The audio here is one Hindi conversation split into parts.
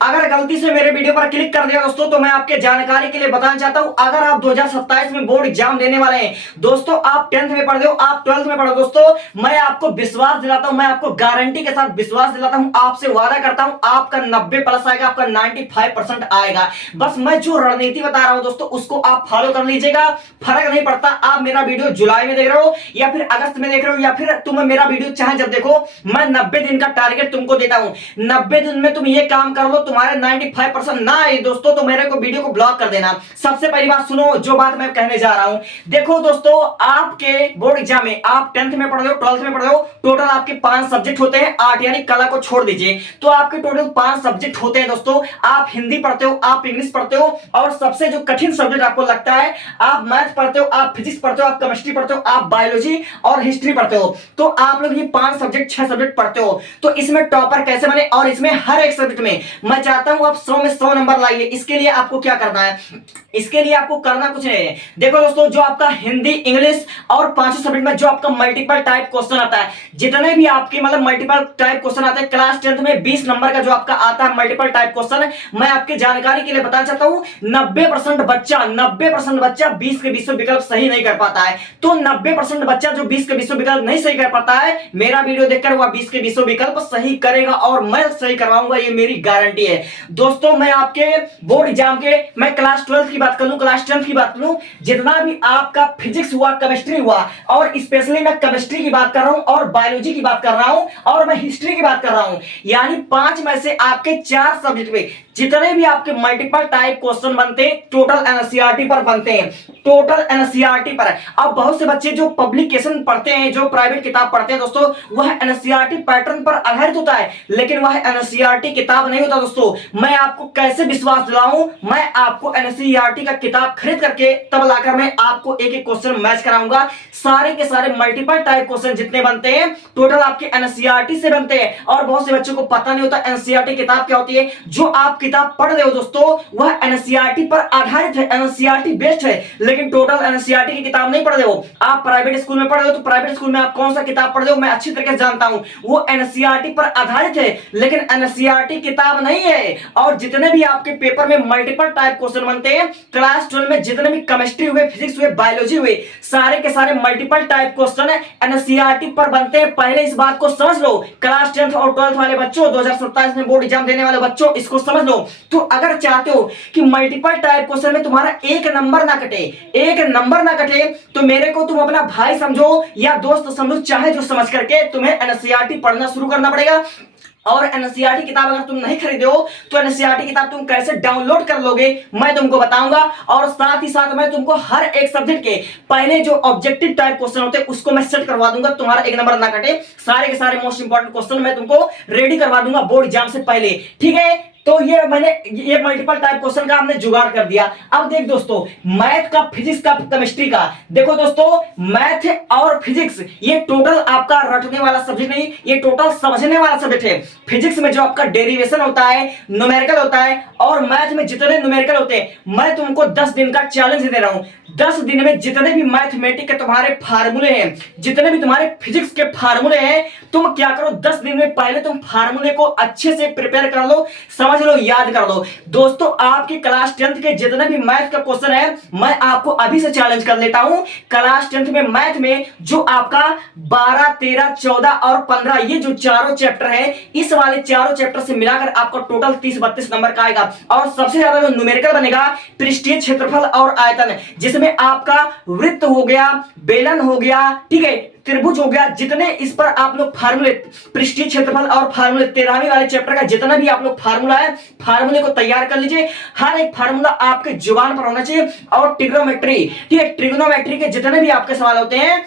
अगर गलती से मेरे वीडियो पर क्लिक कर दिया दोस्तों तो मैं आपके जानकारी के लिए बताना चाहता हूं, अगर आप 2027 में बोर्ड एग्जाम देने वाले हैं दोस्तों, आप 10th में पढ़ रहे हो, आप 12th में पढ़ो दोस्तों, मैं आपको विश्वास दिलाता हूं, मैं आपको गारंटी के साथ विश्वास दिलाता हूं, आपसे वादा करता हूं आपका 90 प्लस आएगा, आपका 95% आएगा। बस मैं जो रणनीति बता रहा हूं दोस्तों उसको आप फॉलो कर लीजिएगा। फर्क नहीं पड़ता आप मेरा वीडियो जुलाई में देख रहे हो या फिर अगस्त में देख रहे हो या फिर तुम मेरा वीडियो चाहे जब देखो, मैं 90 दिन का टारगेट तुमको देता हूं। 90 दिन में तुम ये काम कर लो, तुम्हारे 95% ना आए दोस्तों तो मेरे को वीडियो को ब्लॉक कर देना। सबसे पहली बात सुनो जो बात मैं कहने जा रहा हूं। देखो दोस्तों, आपके बोर्ड एग्जाम में आप 10th में पढ़ रहे हो, 12th में पढ़ रहे हो, टोटल आपके 5 सब्जेक्ट होते हैं, 8 यानी कला को छोड़ दीजिए तो आपके टोटल 5 सब्जेक्ट होते हैं दोस्तों। आप हिंदी पढ़ते हो, आप इंग्लिश पढ़ते हो और सबसे जो कठिन सब्जेक्ट आपको लगता है, आप मैथ पढ़ते हो, आप फिजिक्स पढ़ते हो, आप केमिस्ट्री पढ़ते हो, आप बायोलॉजी और हिस्ट्री पढ़ते हो। तो आप लोग ये 5 सब्जेक्ट 6 सब्जेक्ट पढ़ते हो। तो इसमें टॉपर कैसे बने और इसमें हर एक सब्जेक्ट में मैं चाहता हूं आप 100 में 100 नंबर लाइए। इसके लिए आपको क्या करना है, इसके लिए आपको करना कुछ नहीं है। देखो दोस्तों, जो आपका हिंदी, इंग्लिश और 5 सब्जेक्ट में जो आपका मल्टीपल टाइप क्वेश्चन आता है, जितने भी आपके मतलब मल्टीपल टाइप क्वेश्चन आते हैं, क्लास 10th में 20 नंबर का जो आपका आता है मल्टीपल टाइप क्वेश्चन, मैं आपके जानकारी के लिए बताना चाहता हूं 90% बच्चा 20 के 20 विकल्प सही नहीं कर पाता है। तो 90% बच्चा जो 20 के 20 विकल्प नहीं सही कर पाता है, मेरा वीडियो देखकर वह 20 के 20 विकल्प सही करेगा और मैं सही करवाऊंगा, ये मेरी गारंटी है। दोस्तों, मैं आपके बोर्ड एग्जाम के, मैं क्लास 12 की बात कर लूं, क्लास 10 की बात करूं, जितना भी आपका फिजिक्स हुआ, केमिस्ट्री हुआ और स्पेशली मैं केमिस्ट्री की बात कर रहा हूं और बायोलॉजी की बात कर रहा हूं और मैं हिस्ट्री की बात कर रहा हूं, यानी 5 में से आपके 4 सब्जेक्ट में जितने भी आपके मल्टीपल टाइप क्वेश्चन बनते हैं टोटल एनसीईआरटी पर बनते हैं, टोटल एनसीईआरटी पर। अब बहुत से बच्चे जो पब्लिकेशन पढ़ते हैं, जो प्राइवेट किताब पढ़ते हैं दोस्तों, वह एनसीईआरटी पैटर्न पर आधारित होता है, लेकिन वह एनसीईआरटी किताब नहीं होता दोस्तों। मैं आपको कैसे विश्वास दिलाऊं, मैं आपको एनसीईआरटी का किताब खरीद करके तब लाकर मैं आपको एक एक क्वेश्चन मैच कराऊंगा। सारे के सारे मल्टीपल टाइप क्वेश्चन जितने बनते हैं टोटल आपके एनसीईआरटी से बनते हैं और बहुत से बच्चों को पता नहीं होता एनसीईआरटी किताब क्या होती है। जो आप किताब पढ़ रहे हो दोस्तों वह एनसीईआरटी पर आधारित है, एनसीईआरटी बेस्ड है, लेकिन टोटल एनसीईआरटी की किताब नहीं पढ़ रहे हो। आप प्राइवेट स्कूल में पढ़ रहे हो तो प्राइवेट स्कूल में आप कौन सा किताब पढ़ रहे हो मैं अच्छी तरीके से जानता हूं, वो एनसीईआरटी पर आधारित है, लेकिन एनसीईआरटी किताब नहीं है। और जितने भी आपके पेपर में मल्टीपल टाइप क्वेश्चन बनते हैं क्लास 12 में, जितने भी केमिस्ट्री हुए, फिजिक्स हुए, बायोलॉजी हुए, सारे के सारे मल्टीपल टाइप क्वेश्चन एनसीईआरटी पर बनते हैं। पहले इस बात को समझ लो, क्लास 10th और 12th वाले बच्चों, 2027 में बोर्ड एग्जाम देने वाले बच्चों, इसको समझ लो। तो अगर चाहते हो कि मल्टीपल टाइप क्वेश्चन में तुम्हारा एक नंबर ना कटे, एक नंबर ना कटे, तो मेरे को तुम अपना भाई समझो या दोस्त समझो, चाहे जो समझ करके तुम्हें एनसीईआरटी पढ़ना शुरू करना पड़ेगा। और एनसीईआरटी किताब अगर तुम नहीं खरीदे हो तो एनसीईआरटी किताब तुम कैसे डाउनलोड कर लोगे मैं तुमको बताऊंगा। और साथ ही साथ मैं तुमको हर एक सब्जेक्ट के पहले जो ऑब्जेक्टिव टाइप क्वेश्चन होते हैं उसको मैं सेट करवा दूंगा, तुम्हारा एक नंबर ना कटे। सारे के सारे मोस्ट इंपॉर्टेंट क्वेश्चन मैं तुमको रेडी करवा दूंगा बोर्ड एग्जाम से पहले, ठीक है। तो ये मैंने ये मल्टीपल टाइप क्वेश्चन का हमने जुगाड़ कर दिया। अब देख दोस्तों, मैथ का, फिजिक्स का, केमिस्ट्री का, देखो दोस्तों मैथ और फिजिक्स ये टोटल आपका रटने वाला सब्जेक्ट नहीं, ये टोटल समझने वाला सब्जेक्ट है। फिजिक्स में जो आपका डेरिवेशन होता है, न्यूमेरिकल होता है, और मैथ में जितने न्यूमेरिकल होते हैं, मैं तुमको 10 दिन का चैलेंज दे रहा हूं। 10 दिन में जितने भी मैथमेटिक्स के तुम्हारे फार्मूले हैं, जितने भी तुम्हारे फिजिक्स के फार्मूले हैं, तुम क्या करो 10 दिन में पहले तुम फार्मूले को अच्छे से प्रिपेयर कर लो, समझ लो, याद कर लो। दोस्तों, आपके क्लास 10th के जितने भी मैथ का क्वेश्चन है मैं आपको अभी से चैलेंज कर लेता हूं। क्लास 10th में मैथ में जो आपका 12, 13, 14 और 15 ये जो चारों चैप्टर है, इस वाले चारों चैप्टर से मिलाकर आपको टोटल 30-32 नंबर का आएगा। और सबसे ज्यादा जो न्यूमेरिकल बनेगा पृष्ठीय क्षेत्रफल और आयतन, जिसमें आपका वृत्त हो गया, बेलन हो गया, ठीक है, त्रिभुज हो गया, जितने इस पर आप लोग फार्मूले, पृष्ठीय क्षेत्रफल और फार्मूले 13वीं वाले चैप्टर का जितना भी आप लोग फार्मूला है, फार्मूले को तैयार कर लीजिए। हर एक फार्मूला आपके जुबान पर होना चाहिए। और ट्रिग्नोमेट्री, ठीक है, ट्रिग्नोमेट्री के जितने भी आपके सवाल होते हैं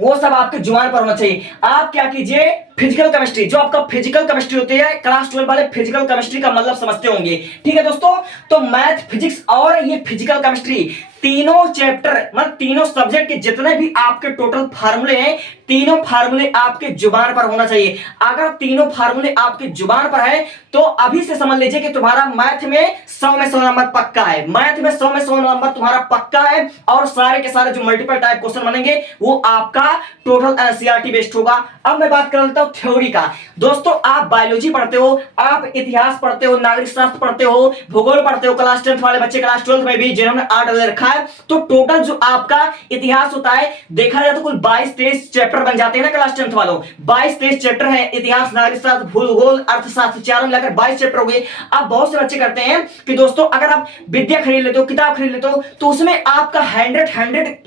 वो सब आपके जुबान पर होना चाहिए। आप क्या कीजिए, फिजिकल केमिस्ट्री, जो आपका फिजिकल केमिस्ट्री होती है, क्लास 12 वाले फिजिकल केमिस्ट्री का मतलब समझते होंगे, ठीक है दोस्तों। तो मैथ, फिजिक्स और ये फिजिकल केमिस्ट्री तीनों चैप्टर मतलब तीनों सब्जेक्ट के जितने भी आपके टोटल फार्मूले हैं, तीनों फार्मूले आपके जुबान पर होना चाहिए। अगर तीनों फार्मूले आपके जुबान पर है तो अभी से समझ लीजिए कि तुम्हारा मैथ में 100 में 100 नंबर पक्का है, मैथ में 100 में 100 नंबर तुम्हारा पक्का है। और सारे के सारे जो मल्टीपल टाइप क्वेश्चन बनेंगे वो आपका टोटल एनसीईआरटी बेस्ड होगा। अब मैं बात कर लेता हूं थ्योरी का। दोस्तों आप बायोलॉजी पढ़ते हो, आप इतिहास पढ़ते हो, नागरिक शास्त्र पढ़ते हो, भूगोल पढ़ते हो, क्लास 10 वाले बच्चे क्लास 12 में भी जिन्होंने 8 ले रखा है, तो टोटल जो आपका इतिहास होता है देखा जाए तो कुल 22-23 चैप्टर बन जाते हैं ना क्लास 10 वालों। 22-23 चैप्टर है, इतिहास, नागरिक शास्त्र, भूगोल, अर्थशास्त्र, चारों मिलाकर 22 चैप्टर हो गए। अब बहुत से बच्चे करते हैं कि दोस्तों अगर आप विद्या खरीद लेते हो, किताब खरीद लेते हो, तो उसमें आपका 100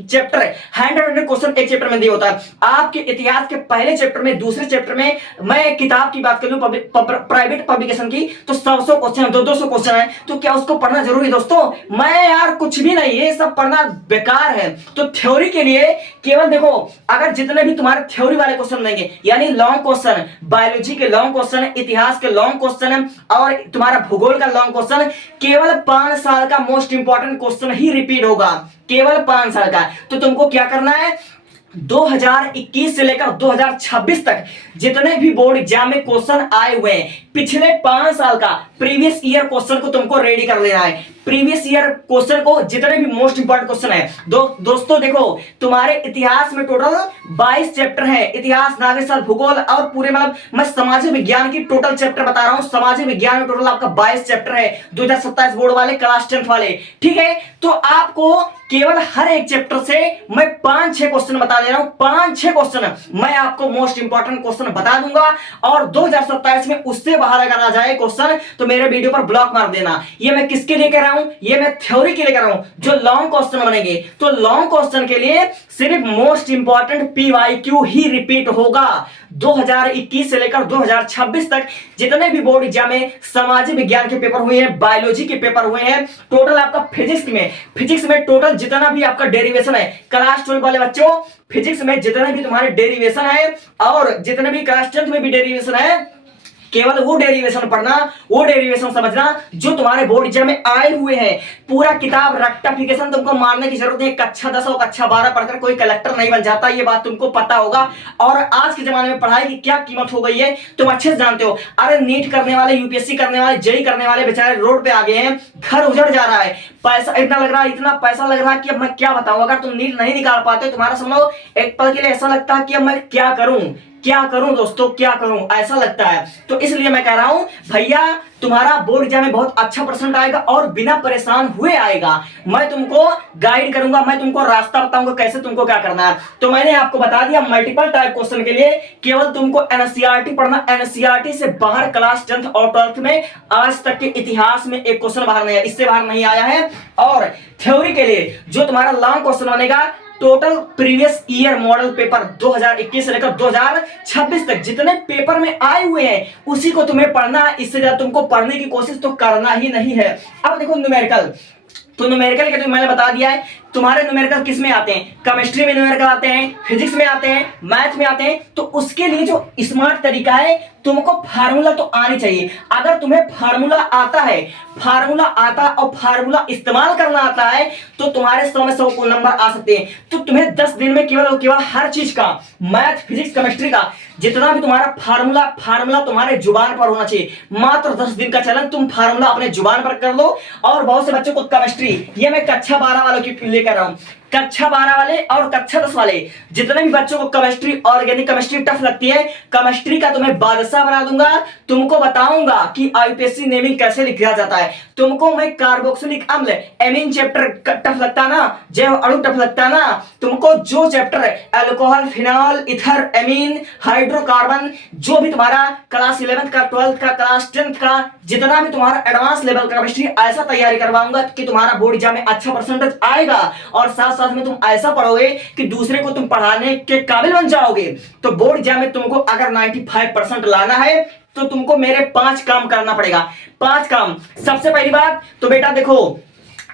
चैप्टर 100 क्वेश्चन एक चैप्टर में दिया होता है। आपके इतिहास के पहले चैप्टर में, दूसरे चैप्टर में, मैं किताब की बात कर लूं प्राइवेट पब्लिकेशन की, तो 100 क्वेश्चन, 200 क्वेश्चन है, तो क्या उसको पढ़ना जरूरी दोस्तों? मैं यार कुछ भी नहीं, ये सब पढ़ना बेकार है। तो थ्योरी के लिए केवल देखो, अगर जितने भी तुम्हारे थ्योरी वाले क्वेश्चन देंगे, यानी लॉन्ग क्वेश्चन, बायोलॉजी के लॉन्ग क्वेश्चन, इतिहास के लॉन्ग क्वेश्चन और तुम्हारा भूगोल का लॉन्ग क्वेश्चन, केवल 5 साल का मोस्ट इंपॉर्टेंट क्वेश्चन ही रिपीट होगा, केवल 5 साल का। तो तुमको क्या करना है, 2021 से लेकर 2026 तक जितने भी बोर्ड एग्जाम में क्वेश्चन आए हुए हैं, पिछले 5 साल का प्रीवियस ईयर क्वेश्चन को तुमको रेडी कर लेना है। प्रीवियस ईयर क्वेश्चन को, जितने भी मोस्ट इंपॉर्टेंट क्वेश्चन है। दोस्तों देखो, तुम्हारे इतिहास में टोटल 22 चैप्टर है, इतिहास, नागरिक शास्त्र, भूगोल और पूरे मतलब मैं सामाजिक विज्ञान की टोटल चैप्टर बता रहा हूं। सामाजिक विज्ञान में टोटल आपका 22 चैप्टर है, 2027 बोर्ड वाले, क्लास 10 वाले, ठीक है। तो आपको केवल हर एक चैप्टर से मैं 5-6 क्वेश्चन बता दे रहा हूं, 5-6 क्वेश्चन मैं आपको मोस्ट इंपॉर्टेंट क्वेश्चन बता दूंगा। और 2027 में उससे बाहर अगर आ जाए क्वेश्चन तो मेरे वीडियो पर ब्लॉक मार देना। ये मैं किसके लिए कह रहा हूं, ये मैं थ्योरी के लिए कह रहा हूं। जो लॉन्ग क्वेश्चन बनेंगे, तो लॉन्ग क्वेश्चन के लिए सिर्फ मोस्ट इंपॉर्टेंट पीवाईक्यू ही रिपीट होगा। 2021 से लेकर 2026 तक जितने भी बोर्ड एग्जाम में सामाजिक विज्ञान के पेपर हुए हैं, बायोलॉजी के पेपर हुए हैं, टोटल आपका फिजिक्स में टोटल जितना भी आपका डेरिवेशन है, क्लास 12 वाले बच्चों, फिजिक्स में जितने भी तुम्हारे डेरिवेशन है और जितने भी क्लास 10 में भी डेरिवेशन है, केवल वो डेरिवेशन पढ़ना, वो डेरिवेशन समझना जो तुम्हारे बोर्ड एग्जाम में आए हुए हैं। पूरा किताब रेक्टिफिकेशन तुमको मारने की जरूरत है। कक्षा 10 और कक्षा 12 पढ़कर कोई कलेक्टर नहीं बन जाता, ये बात तुमको पता होगा। और आज के जमाने में पढ़ाई की क्या कीमत हो गई है तुम अच्छे से जानते हो। अरे नीट करने वाले, यूपीएससी करने वाले, जेई करने वाले बेचारे रोड पे आ गए हैं, घर उजड़ जा रहा है, पैसा इतना लग रहा है, इतना पैसा लग रहा है कि अब मैं क्या बताऊं। अगर तुम नीट नहीं निकाल पाते तुम्हारा समझो एक पल के लिए ऐसा लगता है कि अब मैं क्या करूं दोस्तों, क्या करूं, ऐसा लगता है। तो इसलिए मैं कह रहा हूं भैया, तुम्हारा बोर्ड एग्जाम में बहुत अच्छा परसेंट आएगा और बिना परेशान हुए आएगा। मैं तुमको गाइड करूंगा, मैं तुमको रास्ता बताऊंगा कैसे तुमको क्या करना है। तो मैंने आपको बता दिया मल्टीपल टाइप क्वेश्चन के लिए केवल तुमको एनसीईआरटी पढ़ना। एनसीईआरटी से बाहर क्लास 10th और 12th में आज तक के इतिहास में एक क्वेश्चन बाहर नहीं है, इससे बाहर नहीं आया है। और थ्योरी के लिए जो तुम्हारा लॉन्ग क्वेश्चन बनेगा, total previous year model paper 2021 से लेकर 2026 तक जितने पेपर में आए हुए हैं उसी को तुम्हें पढ़ना है। इससे ज्यादा तुमको पढ़ने की कोशिश तो करना ही नहीं है। अब देखो न्यूमेरिकल, तो न्यूमेरिकल के तो मैंने बता दिया है। तुम्हारे न्यूमेरिकल किस में आते हैं, केमिस्ट्री में न्यूमेरिकल आते हैं, फिजिक्स में आते हैं, मैथ में आते हैं। तो उसके लिए जो स्मार्ट तरीका है, तुमको फार्मूला तो आनी चाहिए। अगर तुम्हें फार्मूला आता है, फार्मूला आता और फार्मूला इस्तेमाल करना आता है, तो तुम्हारे 100 में 100 नंबर आ सकते हैं। तो तुम्हें 10 दिन में केवल हर चीज का, मैथ, फिजिक्स, केमिस्ट्री का जितना भी तुम्हारा फार्मूला तुम्हारे जुबान पर होना चाहिए। मात्र 10 दिन का चलन तुम फार्मूला अपने जुबान पर कर लो। और बहुत से बच्चों को केमिस्ट्री, ये मैं कक्षा 12 वालों की लिए कर रहा हूं, कक्षा 12 वाले और कक्षा 10 वाले जितने भी बच्चों को केमिस्ट्री, ऑर्गेनिक केमिस्ट्री टफ लगती है, केमिस्ट्री का तुम्हें बादशाह बना दूंगा। तुमको बताऊंगा कि आईपीएससी नेमिंग कैसे लिखा जाता है। तुमको मैं कार्बोक्सिलिक अम्ल, एमीन चैप्टर टफ लगता ना, जैव अणु टफ लगता ना, तुमको जो chapter alcohol, phenol, ether, amine, hydrocarbon, जो भी तुम्हारा क्लास 11th का, 12th का, क्लास 10th का जितना भी तुम्हारा एडवांस लेवल का केमिस्ट्री, ऐसा तैयारी करवाऊंगा कि तुम्हारा बोर्ड एग्जाम में अच्छा परसेंटेज आएगा। और साथ साथ में तुम ऐसा पढ़ोगे कि दूसरे को तुम पढ़ाने के काबिल बन जाओगे। तो बोर्ड एग्जाम में तुमको अगर 95% लाना है तो तुमको मेरे 5 काम करना पड़ेगा। 5 काम। सबसे पहली बात तो बेटा देखो,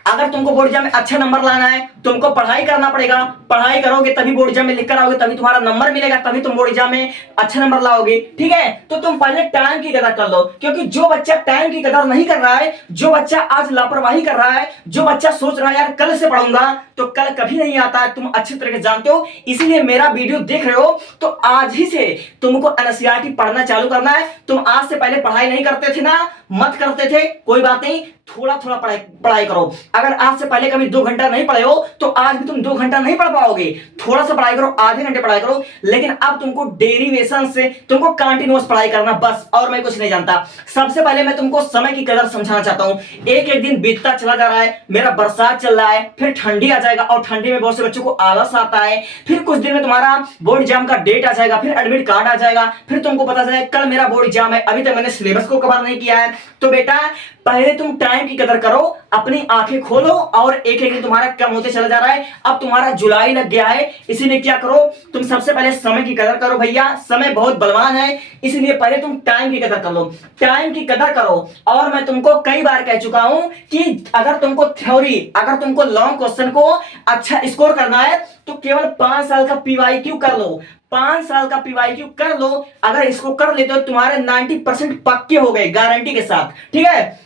अगर तुमको बोर्ड एग्जाम में अच्छा नंबर लाना है, तुमको पढ़ाई करना पड़ेगा। पढ़ाई करोगे तभी बोर्ड एग्जाम में लिख कर आओगे, तभी तुम्हारा नंबर मिलेगा, तभी तुम बोर्ड एग्जाम में अच्छा नंबर लाओगे। ठीक है, तो तुम पहले टाइम की कदर कर लो, क्योंकि जो बच्चा टाइम की कदर नहीं कर रहा है, जो बच्चा आज लापरवाही कर रहा है, जो बच्चा सोच रहा है यार कल से पढ़ूंगा, तो कल कभी नहीं आता है, तुम अच्छी तरह से जानते हो। इसीलिए मेरा वीडियो देख रहे हो तो आज ही से तुमको एनसीईआरटी पढ़ना चालू करना है। तुम आज से पहले पढ़ाई नहीं करते थे ना, मत करते थे, कोई बात नहीं, थोड़ा थोड़ा पढ़ाई करो। अगर आज से पहले कभी 2 घंटा नहीं पढ़े हो तो आज भी तुम 2 घंटा नहीं पढ़ पाओगे। थोड़ा सा पढ़ाई करो, आधे घंटे पढ़ाई करो, लेकिन अब तुमको डेरिवेशन से तुमको कंटिन्यूअस पढ़ाई करना बस, और मैं कुछ नहीं जानता। सबसे पहले मैं तुमको समय की कदर समझाना चाहता हूं। एक एक दिन बीतता चला जा रहा है, मेरा बरसात चल रहा है, फिर ठंडी आ जाएगा और ठंडी में बहुत से बच्चों को आलस आता है, फिर कुछ दिन में तुम्हारा बोर्ड एग्जाम का डेट आ जाएगा, फिर एडमिट कार्ड आ जाएगा, फिर तुमको पता चलेगा कल मेरा बोर्ड एग्जाम है, अभी तक मैंने सिलेबस को कवर नहीं किया है। तो बेटा पहले तुम टाइम की कदर करो, अपनी आंखें खोलो, और एक एक दिन तुम्हारा कम होते चला जा रहा है। अब तुम्हारा जुलाई लग गया है, इसीलिए क्या करो, तुम सबसे पहले समय की कदर करो भैया, समय बहुत बलवान है, इसलिए पहले तुम टाइम की कदर कर लो, टाइम की कदर करो। और मैं तुमको कई बार कह चुका हूं कि अगर तुमको थ्योरी, अगर तुमको लॉन्ग क्वेश्चन को अच्छा स्कोर करना है तो केवल 5 साल का पीवाईक्यू कर लो, 5 साल का पीवाईक्यू कर लो। अगर इसको कर लेते हो तुम्हारे 90% पक्के हो गए गारंटी के साथ, ठीक है।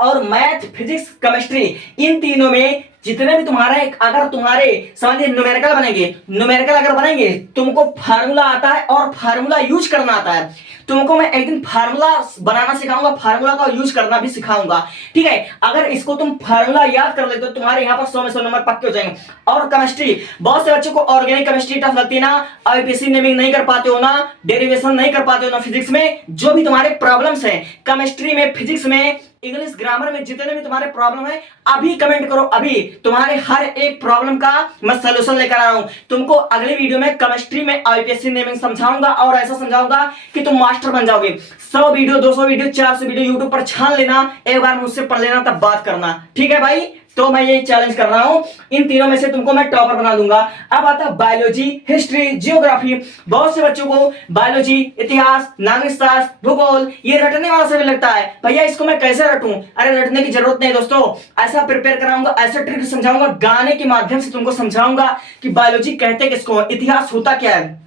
और मैथ, फिजिक्स, केमिस्ट्री, इन तीनों में जितने भी तुम्हारा अगर तुम्हारे समझिए न्यूमेरिकल बनेंगे, न्यूमेरिकल अगर बनेंगे, तुमको फार्मूला आता है और फार्मूला यूज करना आता है। तुमको मैं एक दिन फार्मूला बनाना सिखाऊंगा, फार्मूला का यूज करना भी सिखाऊंगा, ठीक है। अगर इसको तुम फार्मूला याद कर लेते हो तुम्हारे यहाँ पर 100 में 100 नंबर पक्के हो जाएंगे। और केमिस्ट्री, बहुत से बच्चों को ऑर्गेनिक केमिस्ट्री टफ लगती है ना, आईपीसी नेमिंग नहीं कर पाते हो ना, डेरिवेशन नहीं कर पाते हो ना, फिजिक्स में जो भी तुम्हारे प्रॉब्लम्स हैं, केमिस्ट्री में, फिजिक्स में, इंग्लिश ग्रामर में जितने भी तुम्हारे प्रॉब्लम है, अभी कमेंट करो, अभी तुम्हारे हर एक प्रॉब्लम का मैं सलूशन लेकर आ रहा हूं। तुमको अगली वीडियो में केमिस्ट्री में आईपीएससी नेमिंग समझाऊंगा और ऐसा समझाऊंगा कि तुम मास्टर बन जाओगे। 100 वीडियो, 200 वीडियो, 400 वीडियो यूट्यूब पर छान लेना, एक बार मुझसे पढ़ लेना, तब बात करना, ठीक है भाई। तो मैं ये चैलेंज कर रहा हूं, इन तीनों में से तुमको मैं टॉपर बना दूंगा। अब आता है बायोलॉजी, हिस्ट्री, जियोग्राफी। बहुत से बच्चों को बायोलॉजी, इतिहास, नागरिक शास्त्र, भूगोल ये रटने वाला से भी लगता है, भैया इसको मैं कैसे रटूं। अरे रटने की जरूरत नहीं दोस्तों, ऐसा प्रिपेयर कराऊंगा, ऐसा ट्रिक समझाऊंगा, गाने के माध्यम से तुमको समझाऊंगा कि बायोलॉजी कहते किसको, इतिहास होता क्या है।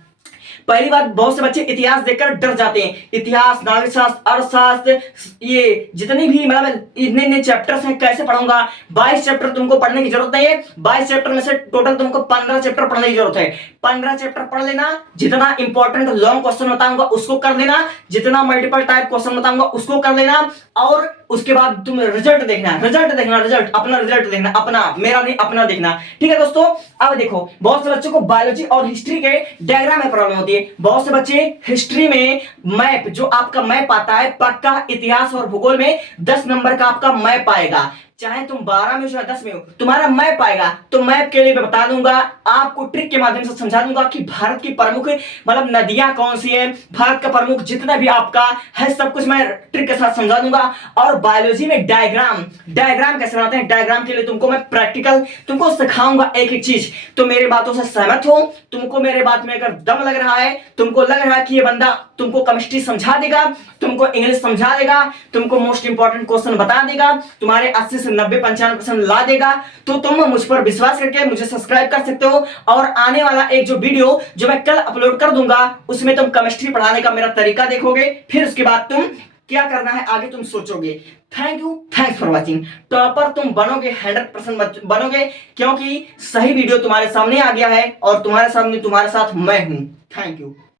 पहली बात, बहुत से बच्चे इतिहास देखकर डर जाते हैं। इतिहास, नागरिक शास्त्र, अर्थशास्त्र, ये जितनी भी मतलब इतने इतने चैप्टर्स हैं, कैसे पढ़ूंगा। 22 चैप्टर तुमको पढ़ने की जरूरत नहीं है, 22 चैप्टर में से टोटल तुमको 15 चैप्टर पढ़ने की जरूरत है। 15 चैप्टर पढ़ लेना, जितना इंपॉर्टेंट लॉन्ग क्वेश्चन बताऊंगा उसको कर लेना, जितना मल्टीपल टाइप क्वेश्चन बताऊंगा उसको कर लेना, और उसके बाद तुम रिजल्ट देखना, रिजल्ट अपना रिजल्ट देखना, अपना, मेरा नहीं, अपना देखना, ठीक है दोस्तों। अब देखो, बहुत से बच्चों को बायोलॉजी और हिस्ट्री के डायग्राम में प्रॉब्लम होती है। बहुत से बच्चे हिस्ट्री में मैप, जो आपका मैप आता है पक्का, इतिहास और भूगोल में 10 नंबर का आपका मैप आएगा, चाहे तुम 12 में हो चाहे 10 में हो, तुम्हारा मैप आएगा। तो मैप के लिए मैं बता दूंगा, आपको ट्रिक के माध्यम से समझा दूंगा कि भारत की प्रमुख मतलब नदियां कौन सी है, भारत का प्रमुख जितना भी आपका है सब कुछ मैं ट्रिक के साथ समझा दूंगा। और बायोलॉजी में डायग्राम कैसे बनाते हैं, डायग्राम के लिए तुमको मैं प्रैक्टिकल तुमको सिखाऊंगा एक एक चीज। तो मेरी बातों से सहमत हो, तुमको मेरे बात में अगर दम लग रहा है, तुमको लग रहा है कि ये बंदा तुमको केमिस्ट्री समझा देगा, तुमको इंग्लिश समझा देगा, तुमको मोस्ट इंपॉर्टेंट क्वेश्चन बता देगा, तुम्हारे 80 से 90-95% ला देगा, तो तुम मुझ पर विश्वास करके मुझे सब्सक्राइब कर सकते हो। और आने वाला एक जो वीडियो जो मैं कल अपलोड कर दूंगा उसमें तुम केमिस्ट्री पढ़ाने का मेरा तरीका देखोगे, फिर उसके बाद तुम क्या करना है आगे तुम सोचोगे। Thank you, thanks for watching. Topper तुम बनोगे, 100% बनोगे, क्योंकि सही वीडियो तुम्हारे सामने आ गया है और तुम्हारे सामने तुम्हारे साथ मैं हूं। Thank you.